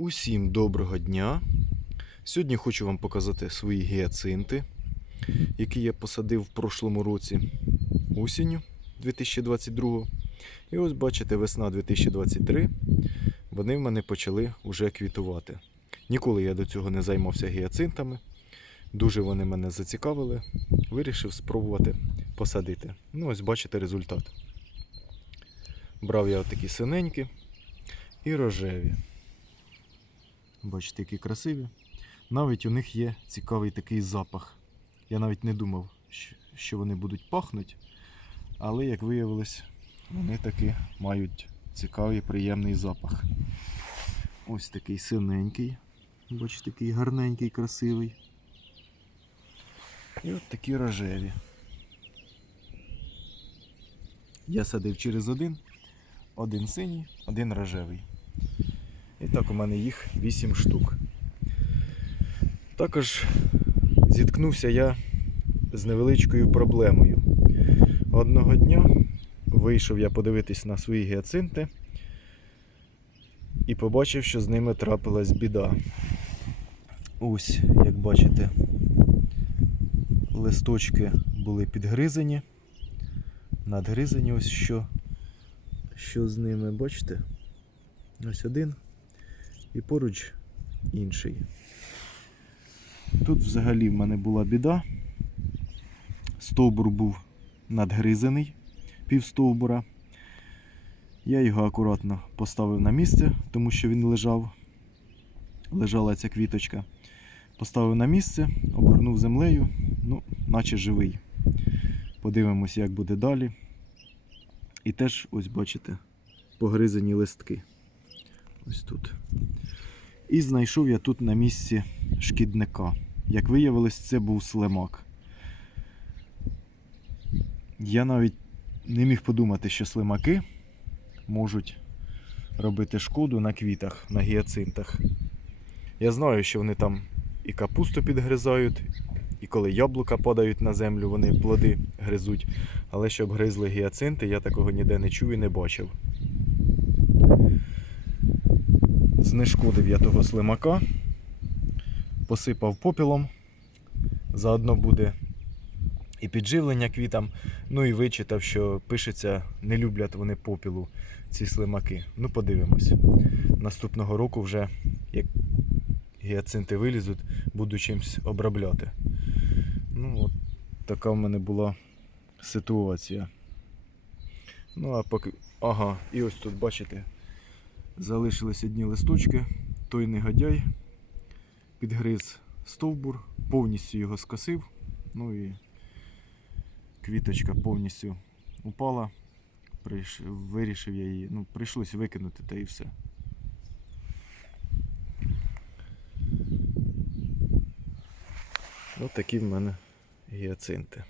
Усім доброго дня! Сьогодні хочу вам показати свої гіацинти, які я посадив в прошлому році осінню 2022. І ось бачите, весна 2023. Вони в мене почали вже квітувати. Ніколи я до цього не займався гіацинтами. Дуже вони мене зацікавили. Вирішив спробувати посадити. Ну, ось бачите результат. Брав я такі синенькі і рожеві. Бачите, які красиві. Навіть у них є цікавий такий запах. Я навіть не думав, що- вони будуть пахнути, але як виявилось, вони таки мають цікавий приємний запах. Ось такий синенький. Бачите, такий гарненький, красивий. І от такі рожеві. Я садив через один, один синій, один рожевий. І так у мене їх 8 штук. Також зіткнувся я з невеличкою проблемою. Одного дня вийшов я подивитись на свої гіацинти і побачив, що з ними трапилась біда. Ось, як бачите, листочки були підгризані. Надгризані ось що. Що з ними, бачите? Ось один і поруч інший. Тут взагалі в мене була біда. Стовбур був надгризаний, пів стовбура. Я його акуратно поставив на місце, тому що він лежав. Лежала ця квіточка. Поставив на місце, обгорнув землею, ну, наче живий. Подивимось, як буде далі. І теж, ось бачите, погризані листки. Ось тут. І знайшов я тут на місці шкідника. Як виявилось, це був слимак. Я навіть не міг подумати, що слимаки можуть робити шкоду на квітах, на гіацинтах. Я знаю, що вони там і капусту підгризають, і коли яблука падають на землю, вони плоди гризуть. Але щоб гризли гіацинти, я такого ніде не чув і не бачив. Знешкодив я того слимака, посипав попілом. Заодно буде і підживлення квітам. Ну і вичитав, що пишеться, не люблять вони попілу, ці слимаки. Ну, подивимось. Наступного року вже, як гіацинти вилізуть, буду чимось обробляти. Ну, от така в мене була ситуація. Ну, а поки. Ага, і ось тут, бачите, залишились одні листочки. Той негодяй підгриз стовбур, повністю його скосив. Ну і квіточка повністю упала. Прийш... Вирішив я її. Ну, прийшлось викинути та і все. Ось такі в мене гіацинти.